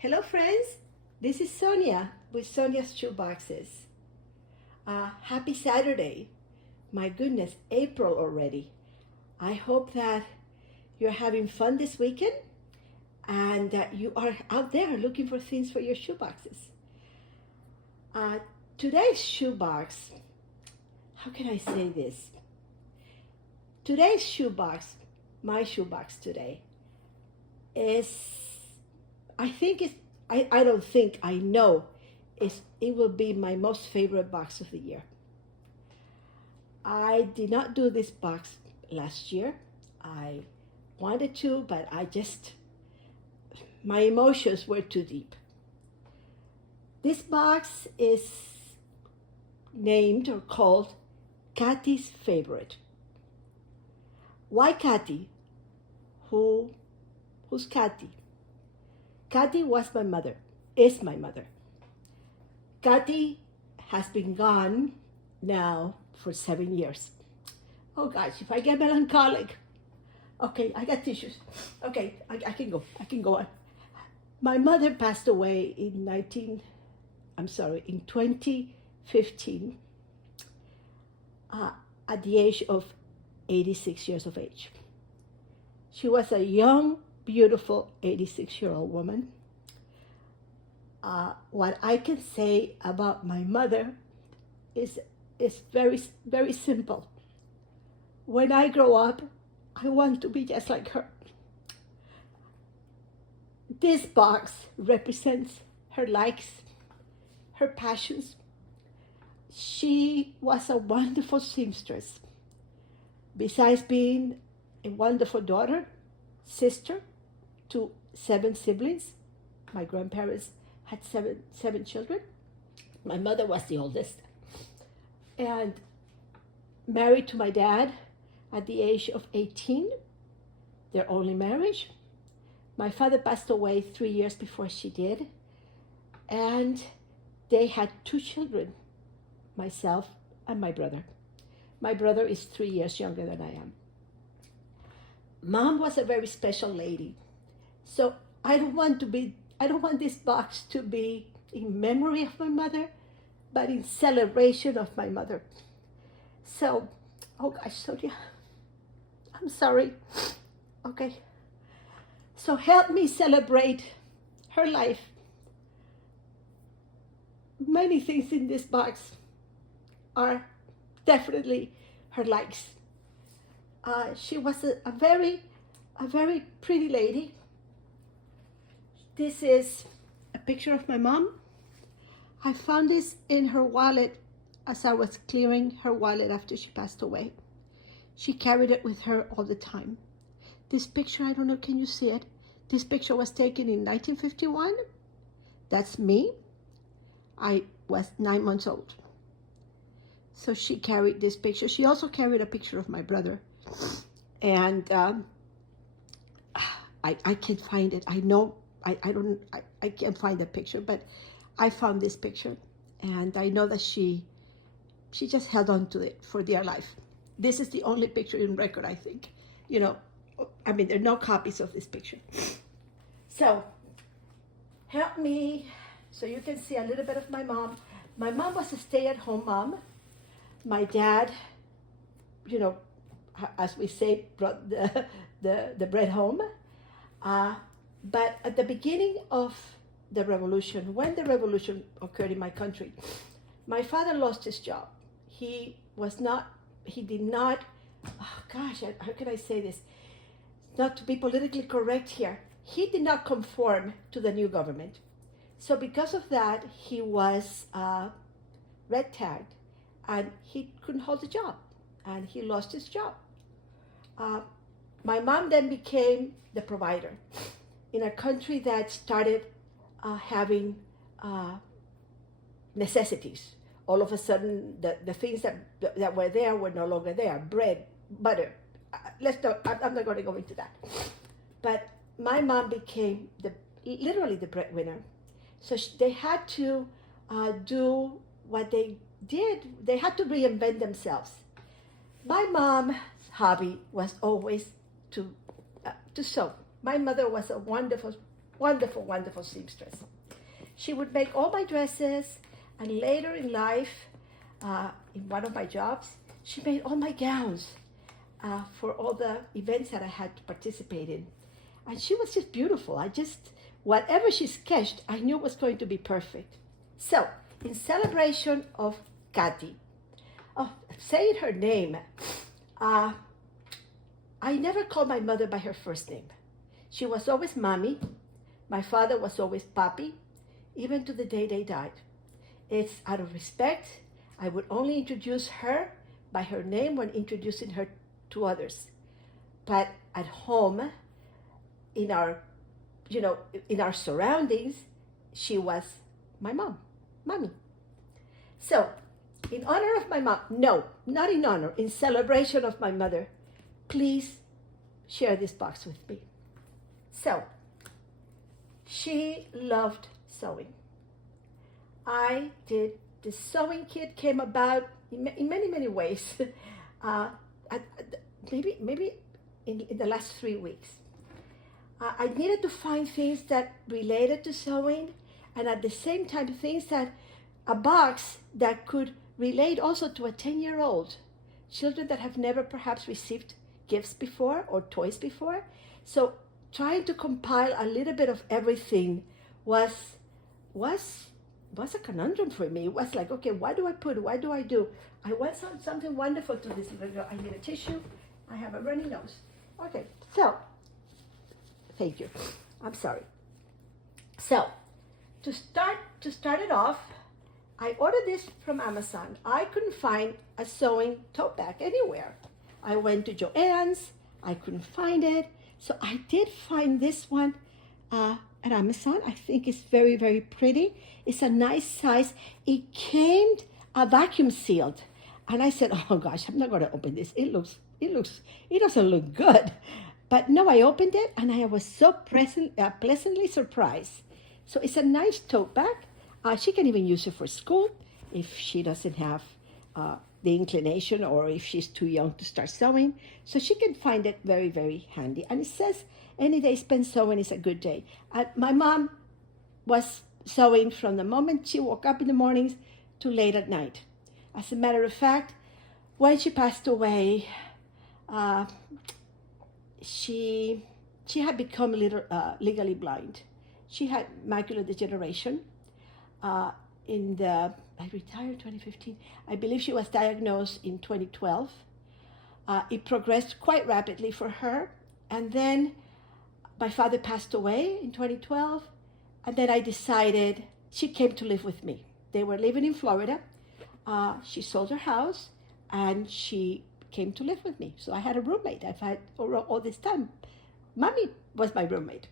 Hello friends, this is Sonia with Sonia's Shoeboxes. Happy Saturday. My goodness, April already. I hope that you're having fun this weekend and that you are out there looking for things for your shoeboxes. Today's shoebox, how can I say this? Today's shoebox, my shoebox today, is I don't think, I know it will be my most favorite box of the year. I did not do this box last year. I wanted to, but my emotions were too deep. This box is named or called Caty's Favorite. Why Caty? Who's Caty? Caty was my mother, is my mother. Caty has been gone now for 7 years. Oh gosh, if I get melancholic. Okay, I got tissues. Okay, I can go on. My mother passed away in 2015 at the age of 86 years of age. She was a young, beautiful 86-year-old woman. What I can say about my mother is very, very simple. When I grow up, I want to be just like her. This box represents her likes, her passions. She was a wonderful seamstress. Besides being a wonderful daughter, sister to 7 siblings, my grandparents had seven children. My mother was the oldest. And married to my dad at the age of 18, their only marriage. My father passed away 3 years before she did. And they had 2 children, myself and my brother. My brother is 3 years younger than I am. Mom was a very special lady. So I don't want this box to be in memory of my mother, but in celebration of my mother. So, oh gosh, Sonia, I'm sorry. Okay. So help me celebrate her life. Many things in this box are definitely her likes. She was a very pretty lady. This is a picture of my mom. I found this in her wallet as I was clearing her wallet after she passed away. She carried it with her all the time. This picture, I don't know, can you see it? This picture was taken in 1951. That's me. I was 9 months old. So she carried this picture. She also carried a picture of my brother. And I can't find it. I know I can't find the picture, but I found this picture. And I know that she just held on to it for dear life. This is the only picture in record, I think. You know, I mean, there are no copies of this picture. So, help me so you can see a little bit of my mom. My mom was a stay-at-home mom. My dad, you know, as we say, brought the bread home. But at the beginning of the revolution, when the revolution occurred in my country, my father lost his job. He did not, oh gosh, how can I say this? Not to be politically correct here. He did not conform to the new government. So because of that, he was red tagged and he couldn't hold a job and he lost his job. My mom then became the provider in a country that started having necessities. All of a sudden, the things that were there were no longer there. Bread, butter. I'm not going to go into that. But my mom became literally the breadwinner. So they had to do what they did. They had to reinvent themselves. My mom's hobby was always to sew. My mother was a wonderful wonderful, wonderful seamstress. She would make all my dresses, and later in life, in one of my jobs, she made all my gowns for all the events that I had to participate in. And she was just beautiful. Whatever she sketched, I knew was going to be perfect. So, in celebration of Caty, saying her name, I never called my mother by her first name. She was always Mommy. My father was always Papi, even to the day they died. It's out of respect. I would only introduce her by her name when introducing her to others. But at home, in our surroundings, she was my mom, Mommy. So, in honor of my mom, no, not in honor, in celebration of my mother, please share this box with me. So, she loved sewing. I did. The sewing kit came about in many, many ways. Maybe in the last 3 weeks. I needed to find things that related to sewing, and at the same time a box that could relate also to a 10-year-old. Children that have never perhaps received gifts before or toys before. So trying to compile a little bit of everything was a conundrum for me. It was like, okay, what do I put? What do I do? I want something wonderful to this little girl. I need a tissue. I have a runny nose. Okay, so, thank you. I'm sorry. So, to start it off, I ordered this from Amazon. I couldn't find a sewing tote bag anywhere. I went to Joann's. I couldn't find it. So I did find this one at Amazon. I think it's very, very pretty. It's a nice size. It came vacuum sealed. And I said, oh gosh, I'm not going to open this. It doesn't look good. But no, I opened it and I was so pleasantly surprised. So it's a nice tote bag. She can even use it for school if she doesn't have the inclination or if she's too young to start sewing. So she can find it very, very handy. And it says, any day spent sewing is a good day. My mom was sewing from the moment she woke up in the mornings to late at night. As a matter of fact, when she passed away, she had become legally blind. She had macular degeneration. I retired in 2015. I believe she was diagnosed in 2012. It progressed quite rapidly for her. And then my father passed away in 2012. And then I decided she came to live with me. They were living in Florida. She sold her house and she came to live with me. So I had a roommate. I've had all this time. Mommy was my roommate.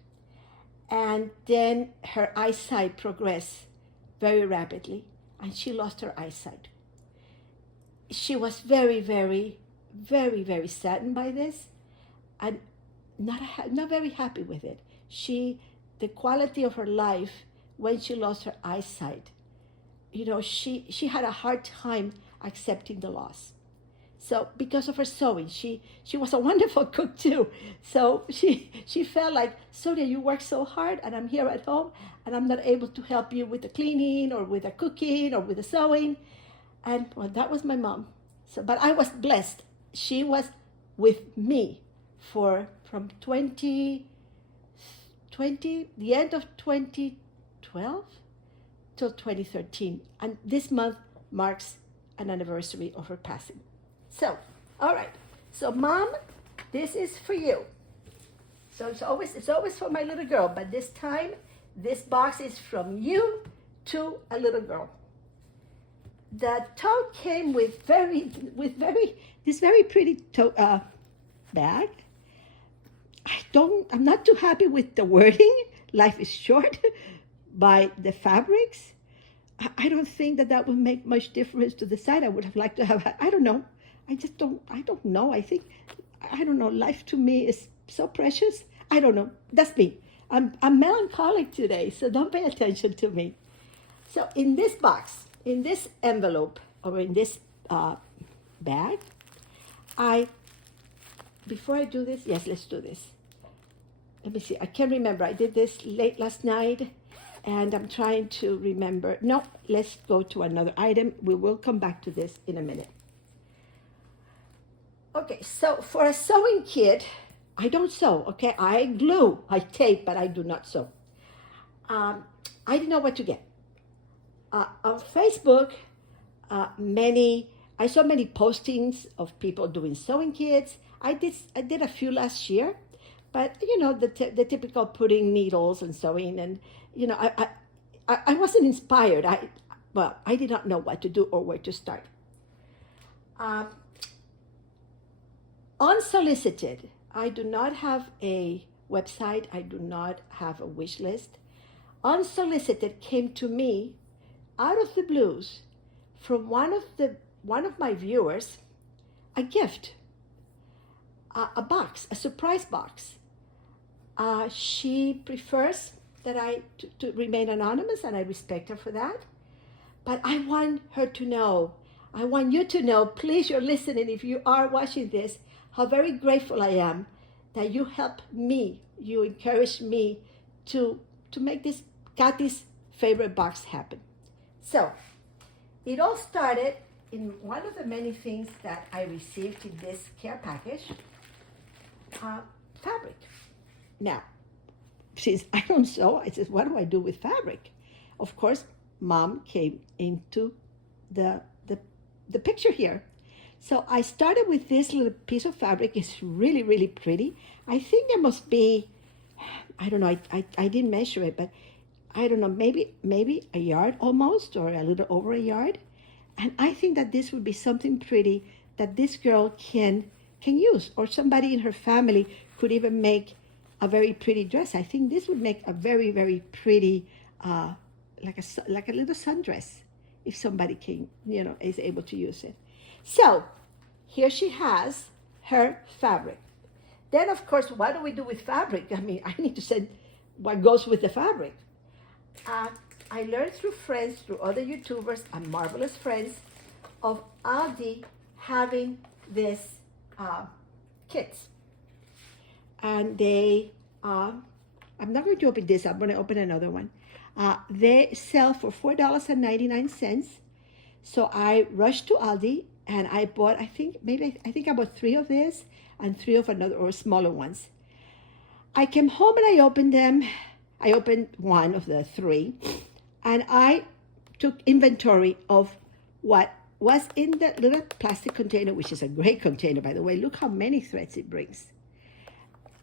And then her eyesight progressed very rapidly, and she lost her eyesight. She was very, very, very, very saddened by this, and not very happy with it. The quality of her life when she lost her eyesight, she had a hard time accepting the loss. So because of her sewing, she was a wonderful cook too. So she felt like, Sonia, you work so hard and I'm here at home and I'm not able to help you with the cleaning or with the cooking or with the sewing. And well, that was my mom. So, but I was blessed. She was with me from the end of 2012 till 2013. And this month marks an anniversary of her passing. So, all right. So, Mom, this is for you. So it's always for my little girl, but this time, this box is from you to a little girl. The tote came with this very pretty tote bag. I'm not too happy with the wording. Life is short by the fabrics. I don't think that would make much difference to the side. I would have liked to have. I don't know. I don't know. I don't know. Life to me is so precious. I don't know. That's me. I'm melancholic today, so don't pay attention to me. So in this box, in this envelope, or in this bag, before I do this, yes, let's do this. let me see, I can't remember. I did this late last night and I'm trying to remember. No, let's go to another item. We will come back to this in a minute. Okay, so for a sewing kit, I don't sew, okay? I glue, I tape, but I do not sew. I didn't know what to get. On Facebook, I saw many postings of people doing sewing kits. I did a few last year, but you know the typical putting needles and sewing, and you know I wasn't inspired. I did not know what to do or where to start. Unsolicited. I do not have a website. I do not have a wish list. Unsolicited came to me out of the blues from one of my viewers, a gift, a box, a surprise box. She prefers that to remain anonymous, and I respect her for that. But I want her to know, I want you to know, please, you're listening, if you are watching this, how very grateful I am that you help me, you encourage me to make this Caty's favorite box happen. So, it all started in one of the many things that I received in this care package, fabric. Now, since I don't sew, I said, what do I do with fabric? Of course, Mom came into the picture here. So I started with this little piece of fabric. It's really, really pretty. I think there must be, I don't know, I didn't measure it, but I don't know, maybe a yard almost, or a little over a yard. And I think that this would be something pretty that this girl can use, or somebody in her family could even make a very pretty dress. I think this would make a very, very pretty, like a little sundress, if somebody is able to use it. So here she has her fabric. Then, of course, what do we do with fabric? I mean, I need to say what goes with the fabric. I learned through friends, through other YouTubers and marvelous friends, of Aldi having this kits. And they, I'm not going to open this, I'm going to open another one. They sell for $4.99. So I rushed to Aldi and I bought, I think I bought 3 of this and 3 of another, or smaller ones. I came home and I opened them. I opened one of the 3 and I took inventory of what was in the little plastic container, which is a great container, by the way. Look how many threads it brings.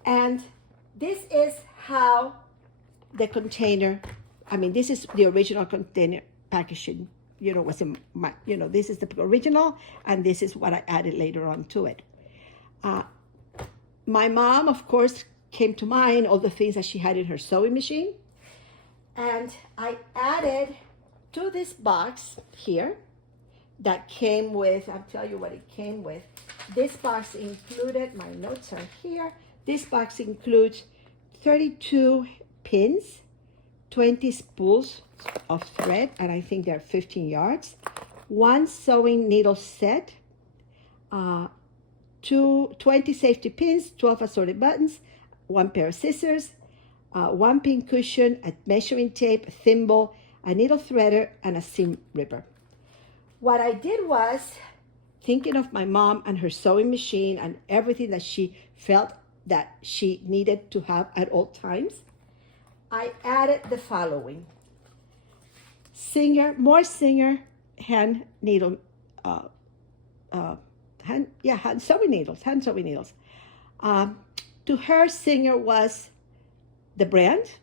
And this is how the container, this is the original container packaging, was in my, this is the original, and this is what I added later on to it. My mom, of course, came to mind, all the things that she had in her sewing machine. And I added to this box here that came with, I'll tell you what it came with. This box included, my notes are here. This box includes 32 pins, 20 spools of thread, and I think they're 15 yards, 1 sewing needle set, 20 safety pins, 12 assorted buttons, 1 pair of scissors, 1 pin cushion, a measuring tape, a thimble, a needle threader, and a seam ripper. What I did was, thinking of my mom and her sewing machine and everything that she felt that she needed to have at all times, I added the following. More Singer hand needle, hand sewing needles. To her, Singer was the brand,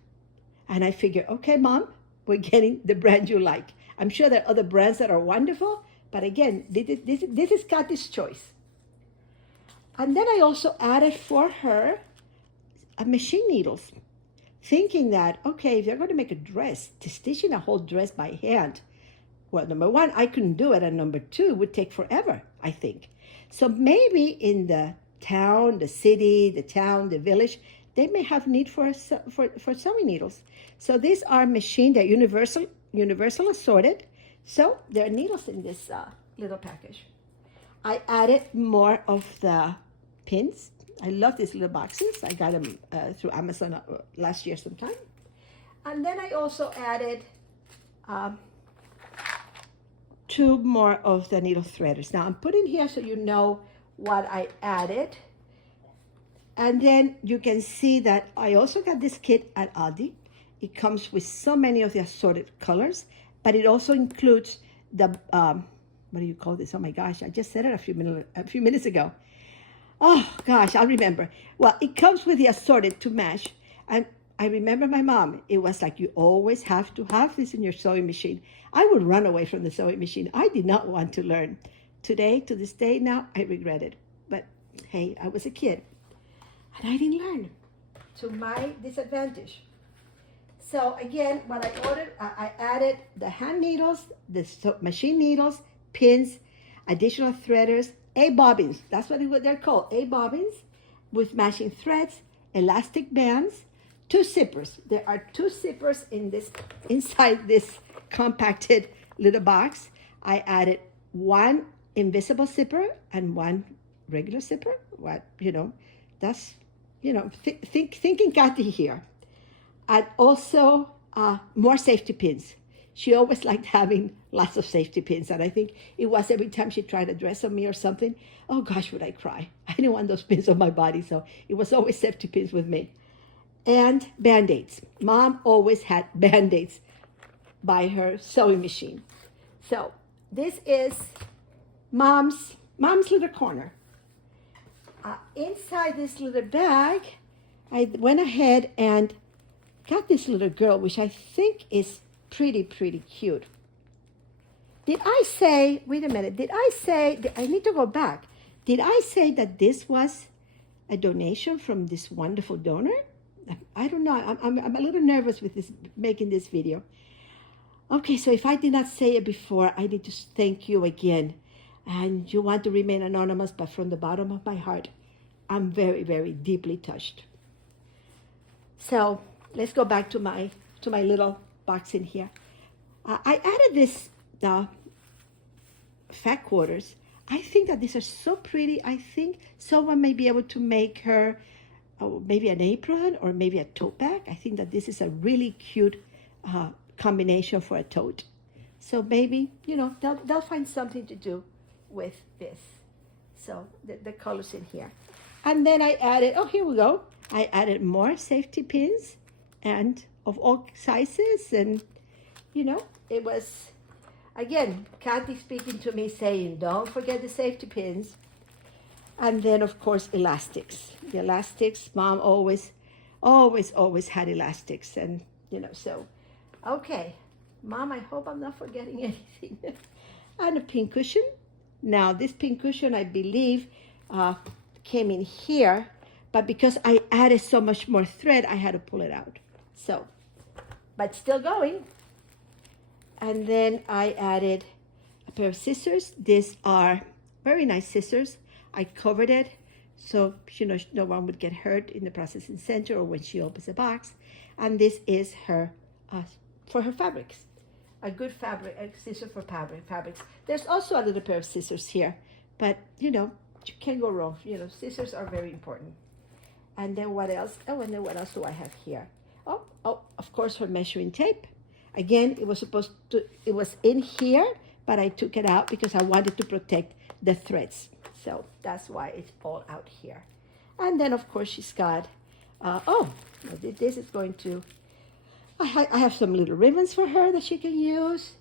and I figured, okay, Mom, we're getting the brand you like. I'm sure there are other brands that are wonderful, but again, this is Caty's choice. And then I also added for her a machine needles, thinking that, okay, if they're going to make a dress, to stitching a whole dress by hand, well, number 1, I couldn't do it, and number 2, it would take forever, I think. So maybe in the town, the city, the village, they may have need for sewing needles. So these are machined, they're universal assorted. So there are needles in this little package. I added more of the pins. I love these little boxes. I got them through Amazon last year sometime. And then I also added 2 more of the needle threaders. Now I'm putting here so you know what I added. And then you can see that I also got this kit at Aldi. It comes with so many of the assorted colors, but it also includes the, what do you call this? Oh my gosh, I just said it a few minutes ago. Oh gosh, I'll remember. Well, it comes with the assorted to match. And I remember my mom, it was like, you always have to have this in your sewing machine. I would run away from the sewing machine. I did not want to learn. Today, to this day now, I regret it. But hey, I was a kid. And I didn't learn, to my disadvantage. So again, when I ordered, I added the hand needles, the machine needles, pins, additional threaders, A-bobbins. That's what they're called, A-bobbins, with matching threads, elastic bands, 2 zippers. There are 2 zippers inside this compacted little box. I added 1 invisible zipper and 1 regular zipper. What, that's, thinking Caty here. And also more safety pins. She always liked having lots of safety pins. And I think it was every time she tried a dress on me or something, oh gosh, would I cry. I didn't want those pins on my body. So it was always safety pins with me. And Band-Aids. Mom always had Band-Aids by her sewing machine. So this is Mom's little corner. Inside this little bag, I went ahead and got this little girl, which I think is pretty cute. Did I say, wait a minute, I need to go back. Did I say that this was a donation from this wonderful donor? I don't know, I'm a little nervous with making this video. Okay, so if I did not say it before, I need to thank you again. And you want to remain anonymous, but from the bottom of my heart, I'm very deeply touched. So let's go back to my little box in here. I added this fat quarters. I think that these are so pretty. I think someone may be able to make her maybe an apron or maybe a tote bag. I think that this is a really cute combination for a tote. So maybe, they'll find something to do with this. So the colors in here. And then I added, oh, here we go. I added more safety pins and of all sizes. And, it was, again, Caty speaking to me saying, don't forget the safety pins. And then, of course, elastics. The elastics, Mom always had elastics. And, so, okay. Mom, I hope I'm not forgetting anything. And a pin cushion. Now, this pin cushion, I believe, came in here. But because I added so much more thread, I had to pull it out. So, but still going. And then I added a pair of scissors. These are very nice scissors. I covered it so no one would get hurt in the processing center or when she opens the box. And this is her for her fabrics. A good a scissor for fabrics. There's also a little pair of scissors here, but you can't go wrong. Scissors are very important. And then what else? Oh, and then what else do I have here? Oh, of course, her measuring tape. Again, it was in here, but I took it out because I wanted to protect the threads. So that's why it's all out here. And then, of course, she's got, this is going to, I have some little ribbons for her that she can use.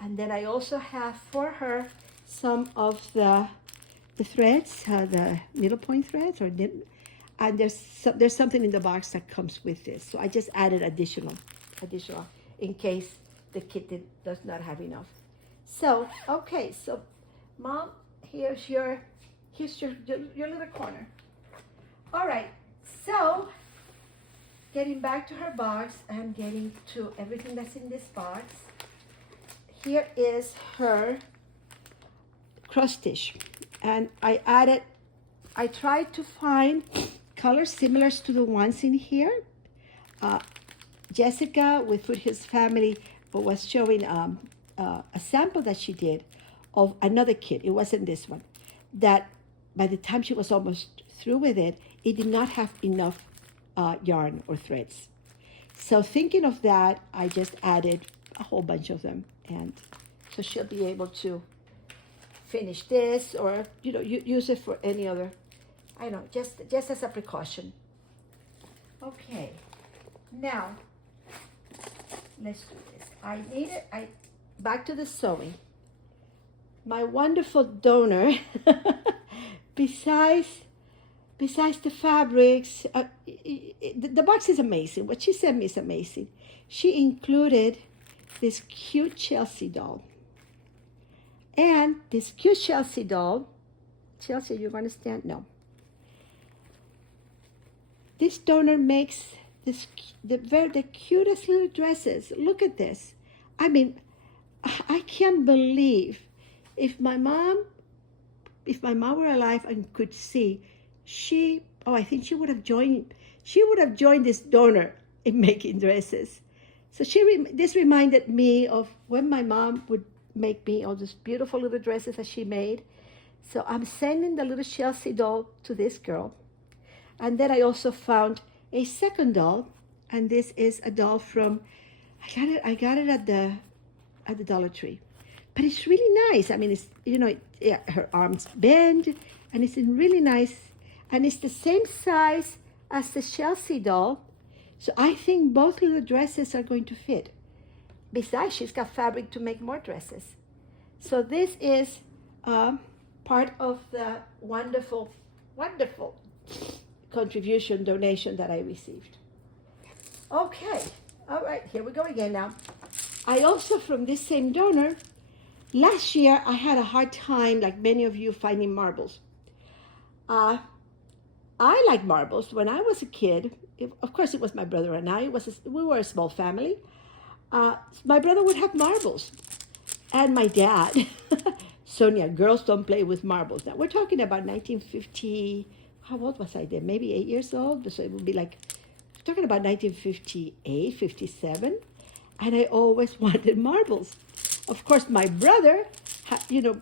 And then I also have for her some of the threads, the needlepoint threads, and there's something in the box that comes with this. So I just added additional in case the kit does not have enough. So, okay, so Mom, here's your little corner. All right, so getting back to her box and getting to everything that's in this box. Here is her cross stitch, and I tried to find colors similar to the ones in here. Jessica with Food Hills Family was showing a sample that she did of another kit. It wasn't this one. That by the time she was almost through with it, it did not have enough yarn or threads. So thinking of that, I just added a whole bunch of them, and so she'll be able to finish this, or use it for any other, I don't know, just as a precaution. Okay, now let's do this. Back to the sewing. My wonderful donor, besides the fabrics, the box is amazing. What she sent me is amazing. She included this cute Chelsea doll. And this cute Chelsea doll, Chelsea, you're going to stand? No. This donor makes the cutest little dresses. Look at this. I mean, I can't believe if my mom were alive and could see, I think she would have joined this donor in making dresses. So this reminded me of when my mom would make me all these beautiful little dresses that she made. So I'm sending the little Chelsea doll to this girl. And then I also found a second doll, and this is a doll from, I got it at the Dollar Tree. But it's really nice. I mean, it's, her arms bend, and it's in really nice, and it's the same size as the Chelsea doll. So I think both little dresses are going to fit. Besides, she's got fabric to make more dresses. So this is part of the wonderful, wonderful contribution, donation that I received. Okay, all right, here we go again now. I also, from this same donor, last year I had a hard time, like many of you, finding marbles. I like marbles. When I was a kid, of course it was my brother and I, we were a small family. My brother would have marbles. And my dad, Sonia, girls don't play with marbles. Now, we're talking about 1950, how old was I then? Maybe 8 years old. So it would be like, we're talking about 1958, 57. And I always wanted marbles. Of course, my brother,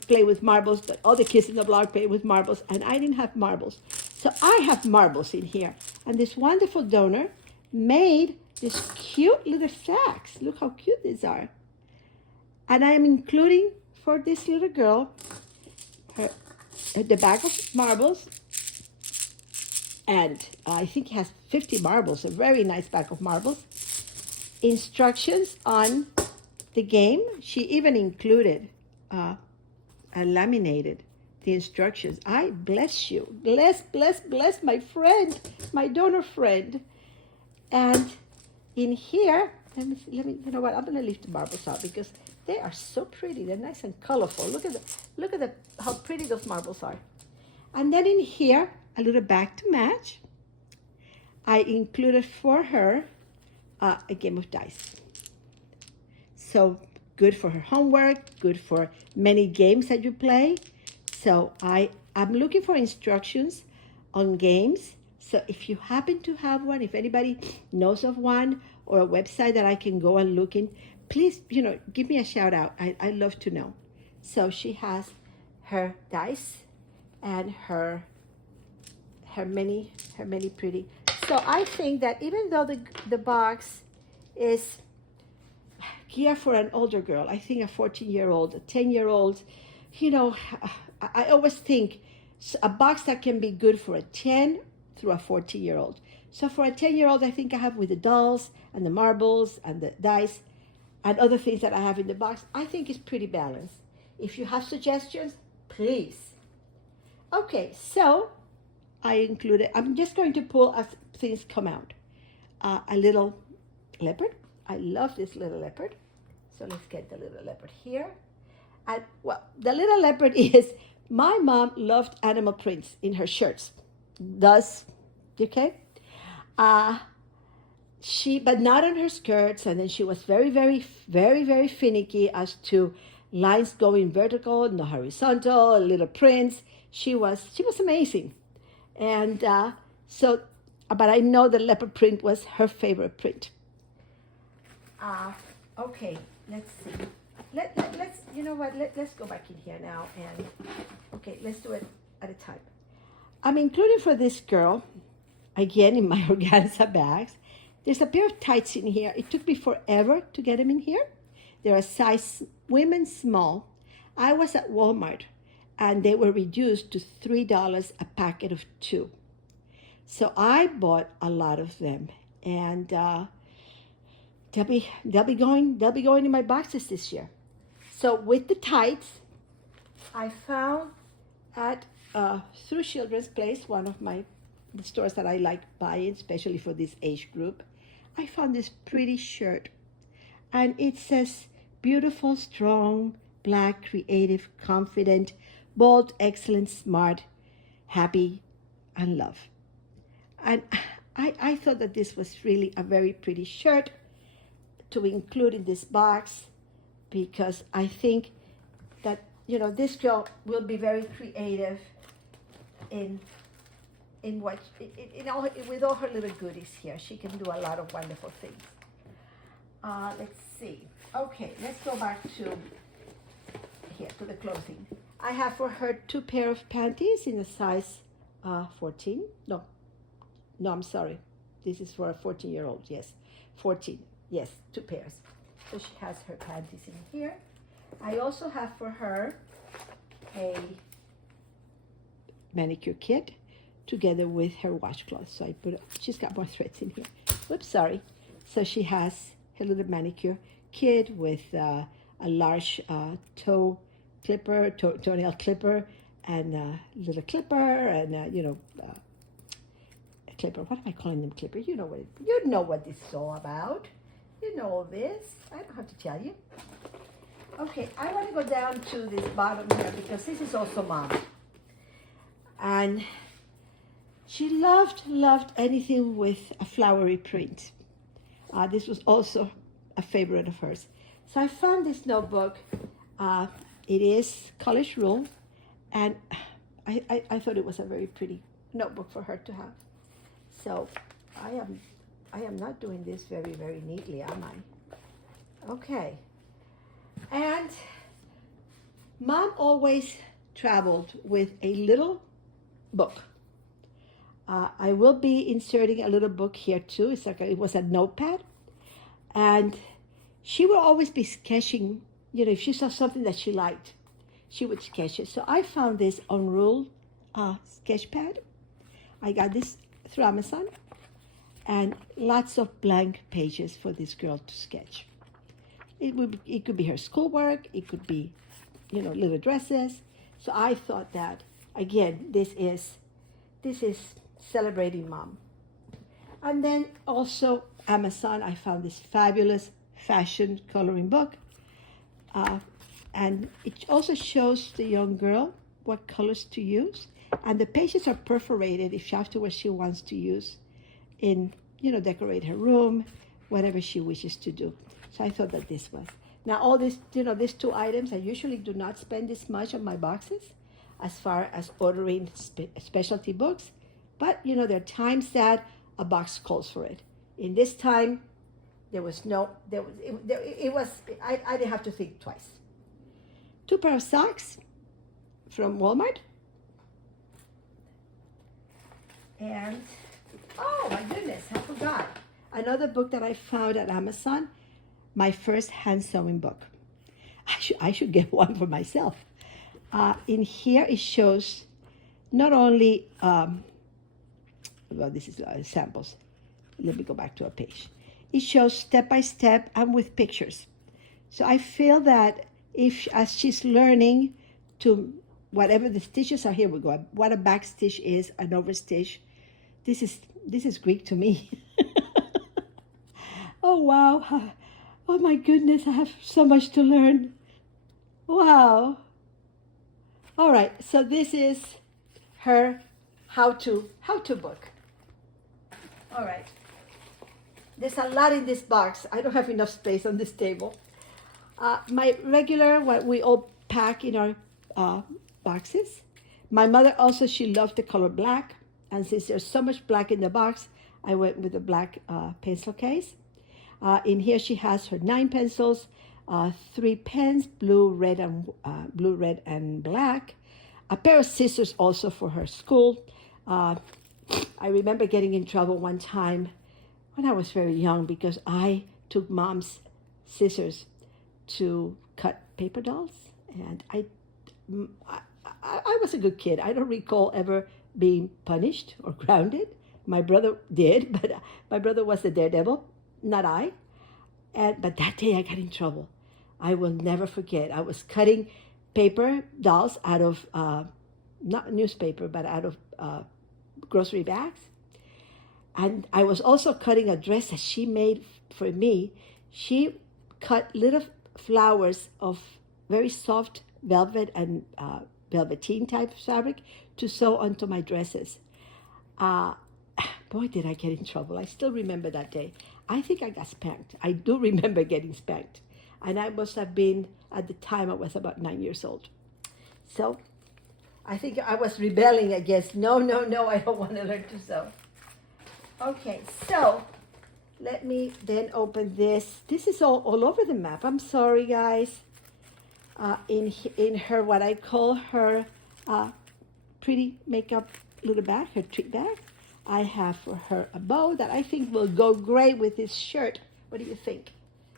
played with marbles, but all the kids in the block played with marbles, and I didn't have marbles. So I have marbles in here. And this wonderful donor made these cute little sacks. Look how cute these are. And I am including for this little girl the bag of marbles. And I think it has 50 marbles, a very nice bag of marbles. Instructions on the game. She even included laminated the instructions. I bless you. Bless my friend, my donor friend. And in here, let me, you know what? I'm gonna leave the marbles out because they are so pretty. They're nice and colorful. Look at how pretty those marbles are. And then in here, a little bag to match. I included for her a game of dice. So good for her homework, good for many games that you play. So I'm looking for instructions on games. So if you happen to have one, if anybody knows of one or a website that I can go and look in, please, give me a shout out. I'd love to know. So she has her dice and her many pretty. So I think that even though the box is geared for an older girl, I think a 14-year-old, a 10-year-old, I always think a box that can be good for a 10 through a 14-year-old. So for a 10-year-old, I think I have with the dolls and the marbles and the dice and other things that I have in the box, I think it's pretty balanced. If you have suggestions, please. Okay, so I included, I'm just going to pull as things come out. A little leopard. I love this little leopard. So let's get the little leopard here. And well, the little leopard is, my mom loved animal prints in her shirts. Okay? But not on her skirts. And then she was very, very, very, very finicky as to lines going vertical and horizontal, little prints. She was amazing. And but I know the leopard print was her favorite print. Okay, let's see. Let's go back in here now and okay, let's do it at a time. I'm including for this girl, again in my organza bags, there's a pair of tights in here. It took me forever to get them in here. They're a size women small. I was at Walmart and they were reduced to $3 a packet of 2. So I bought a lot of them, and they'll be going in my boxes this year. So with the tights, I found at through Children's Place, one of the stores that I like buying, especially for this age group, I found this pretty shirt, and it says beautiful, strong, black, creative, confident, bold, excellent, smart, happy, and love. And I thought that this was really a very pretty shirt to include in this box, because I think that, this girl will be very creative in what, with all her little goodies here. She can do a lot of wonderful things. Let's see. Okay, let's go back to the clothing. I have for her 2 pair of panties in a size 14. No, I'm sorry. This is for a 14-year-old. Yes, 14. Yes, 2 pairs. So she has her panties in here. I also have for her a manicure kit together with her washcloth. So she's got more threads in here. Whoops, sorry. So she has her little manicure kit with a large toenail clipper, and a little clipper, and a clipper. What am I calling them? Clipper? You know what this is all about. You know all this. I don't have to tell you. Okay, I want to go down to this bottom here because this is also Mom. And she loved anything with a flowery print. This was also a favorite of hers. So I found this notebook. It is College Rule, and I thought it was a very pretty notebook for her to have. So I am not doing this very, very neatly, am I? Okay. And Mom always traveled with a little book. I will be inserting a little book here too. It was a notepad, and she will always be sketching. If she saw something that she liked, she would sketch it. So I found this Unruled sketch pad. I got this through Amazon, and lots of blank pages for this girl to sketch. It could be her schoolwork. It could be, little dresses. So I thought that, again, this is celebrating Mom. And then also Amazon, I found this fabulous fashion coloring book. And it also shows the young girl what colors to use. And the pages are perforated if afterwards she wants to use in, decorate her room, whatever she wishes to do. So I thought that this was. Now all this, these 2 items, I usually do not spend this much on my boxes as far as ordering specialty books. But, there are times that a box calls for it. In this time, I didn't have to think twice. 2 pair of socks from Walmart. And, oh my goodness, I forgot. Another book that I found at Amazon, my first hand sewing book. I should get one for myself. In here it shows not only, this is samples. Let me go back to a page. It shows step by step and with pictures. So I feel that as she's learning to, whatever the stitches are, here we go, what a back stitch is, an overstitch, this is Greek to me. Oh, wow. Oh, my goodness, I have so much to learn. Wow. All right, so this is her how-to book. All right. There's a lot in this box. I don't have enough space on this table. My regular, what we all pack in our boxes. My mother also, she loved the color black. And since there's so much black in the box, I went with the black pencil case. In here she has her 9 pencils, 3 pens, blue, red, and black. A pair of scissors also for her school. Uh, I remember getting in trouble one time when I was very young because I took mom's scissors to cut paper dolls, and I was a good kid. I don't recall ever being punished or grounded. My brother did, but my brother was the daredevil, not I. But that day I got in trouble. I will never forget. I was cutting paper dolls out of, not newspaper, but out of grocery bags. And I was also cutting a dress that she made for me. She cut little flowers of very soft velvet and velveteen type fabric to sew onto my dresses. Boy, did I get in trouble. I still remember that day. I think I got spanked. I do remember getting spanked. And I must have been, at the time, I was about 9 years old. So I think I was rebelling against, no, I don't want to learn to sew. Okay, so let me then open this. This is all over the map. I'm sorry, guys. In her, what I call her pretty makeup little bag, her treat bag, I have for her a bow that I think will go great with this shirt. What do you think?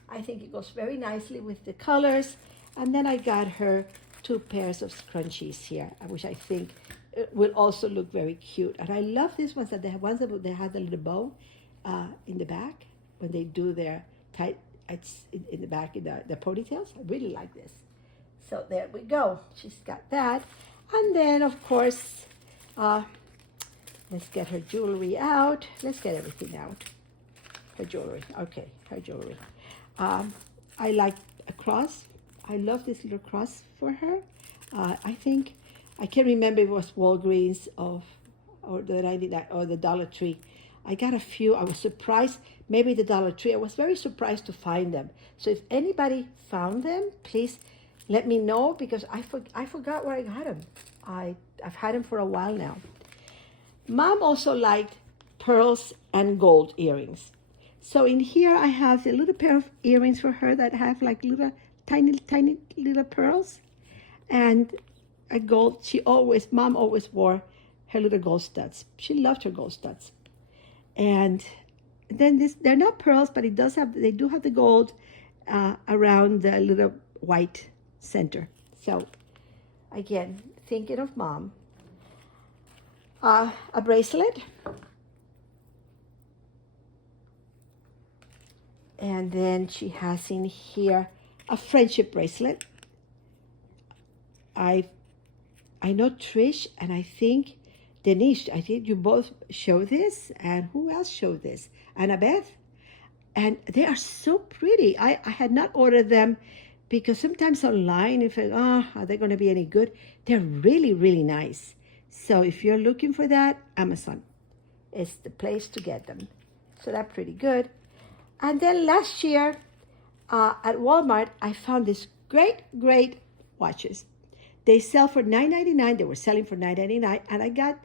I think it goes very nicely with the colors. And then I got her 2 pairs of scrunchies here, which I think will also look very cute. And I love these ones that they have, they have the little bow in the back when they do their tight, it's in the back in the ponytails. I really like this. So there we go. She's got that. And then, of course, let's get her jewelry out. Let's get everything out. Her jewelry. Okay, her jewelry. I like a cross. I love this little cross for her. I think, I can't remember if it was Walgreens or the 99 or the Dollar Tree. I got a few. I was surprised. Maybe the Dollar Tree. I was very surprised to find them. So if anybody found them, please let me know, because I forgot where I got them. I've had them for a while now. Mom also liked pearls and gold earrings. So in here I have a little pair of earrings for her that have like little tiny little pearls and a gold. Mom always wore her little gold studs. She loved her gold studs. And then they're not pearls, but they do have the gold around the little white center. So again, thinking of Mom. A bracelet. And then she has in here a friendship bracelet. I know Trish and I think Denise, I think you both show this, and who else showed this? Annabeth. And they are so pretty. I had not ordered them because sometimes online, if are they going to be any good? They're really, really nice. So if you're looking for that, Amazon is the place to get them. So they're pretty good. And then last year at Walmart, I found these great watches. They sell for $9.99. They were selling for $9.99. And I got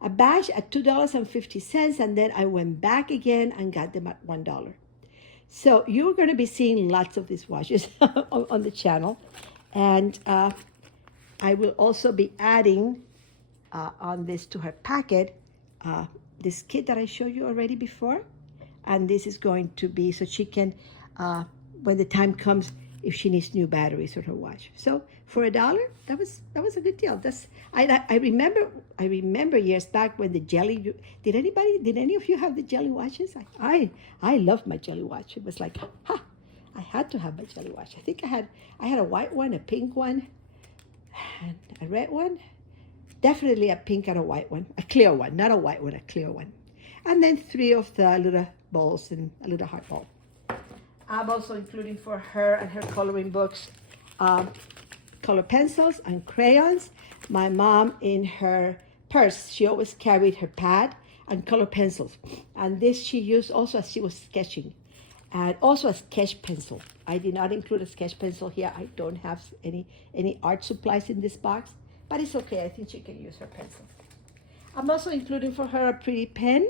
a badge at $2.50. And then I went back again and got them at $1. So you're going to be seeing lots of these watches on the channel. And I will also be adding on this to her packet, this kit that I showed you already before. And this is going to be so she can, when the time comes, if she needs new batteries on her watch. So for $1, that was a good deal. I remember years back when the jelly. Did any of you have the jelly watches? I love my jelly watch. It was like, I had to have my jelly watch. I think I had a white one, a pink one, and a red one. Definitely a pink and a white one, a clear one, not a white one, a clear one. And then 3 of the little balls and a little heart ball. I'm also including for her and her coloring books, color pencils and crayons. My mom, in her purse, she always carried her pad and color pencils. And this she used also as she was sketching. And also a sketch pencil. I did not include a sketch pencil here. I don't have any art supplies in this box. But it's okay. I think she can use her pencil. I'm also including for her a pretty pen.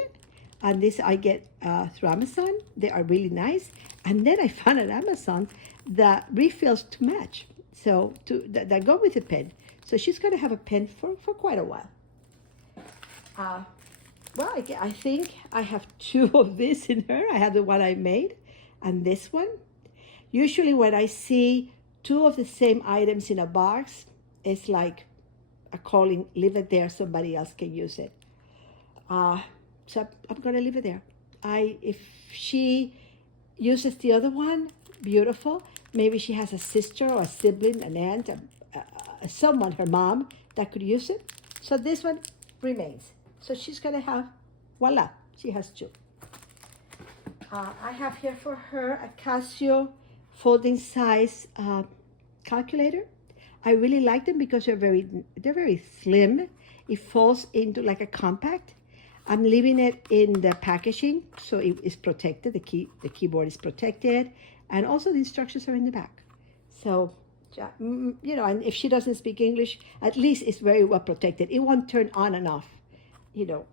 And this I get through Amazon. They are really nice. And then I found on Amazon the refills to match. So that go with the pen. So she's going to have a pen for quite a while. Well, I think I have two of this in her. I have the one I made and this one. Usually when I see two of the same items in a box, it's like a calling, leave it there, somebody else can use it. So I'm gonna leave it there. If she uses the other one, beautiful. Maybe she has a sister or a sibling, an aunt, someone, her mom, that could use it. So this one remains. So she's gonna have, voila, she has two. I have here for her a Casio folding size calculator. I really like them because they're very slim. It falls into like a compact. I'm leaving it in the packaging so it is protected. The keyboard is protected, and also the instructions are in the back. So, you know, and if she doesn't speak English, at least it's very well protected. It won't turn on and off, you know,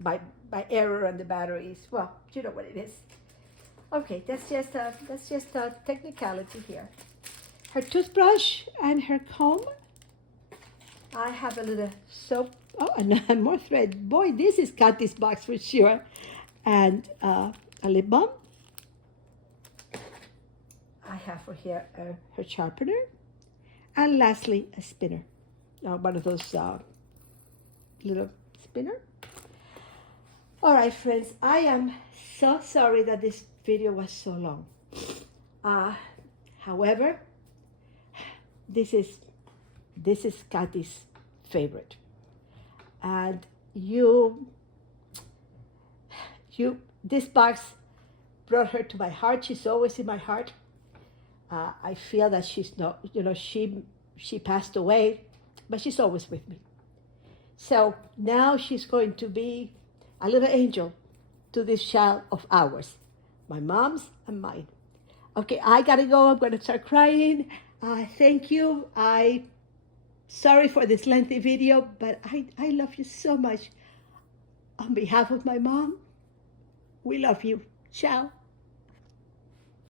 by error on the batteries. Well, you know what it is. Okay, that's just a technicality here. Her toothbrush and her comb. I have a little soap. Oh, and more thread. Boy, this is Caty's box for sure. And a lip balm. I have for here her sharpener. And lastly, a spinner. One of those little spinner. All right, friends, I am so sorry that this video was so long. However, this is Caty's favorite. And this box brought her to my heart. She's always in my heart. I feel that she's not, you know, she passed away, but she's always with me. So now she's going to be a little angel to this child of ours, my mom's and mine. Okay, I gotta go. I'm gonna start crying. Thank you. Sorry for this lengthy video, but I love you so much. On behalf of my mom, we love you. Ciao.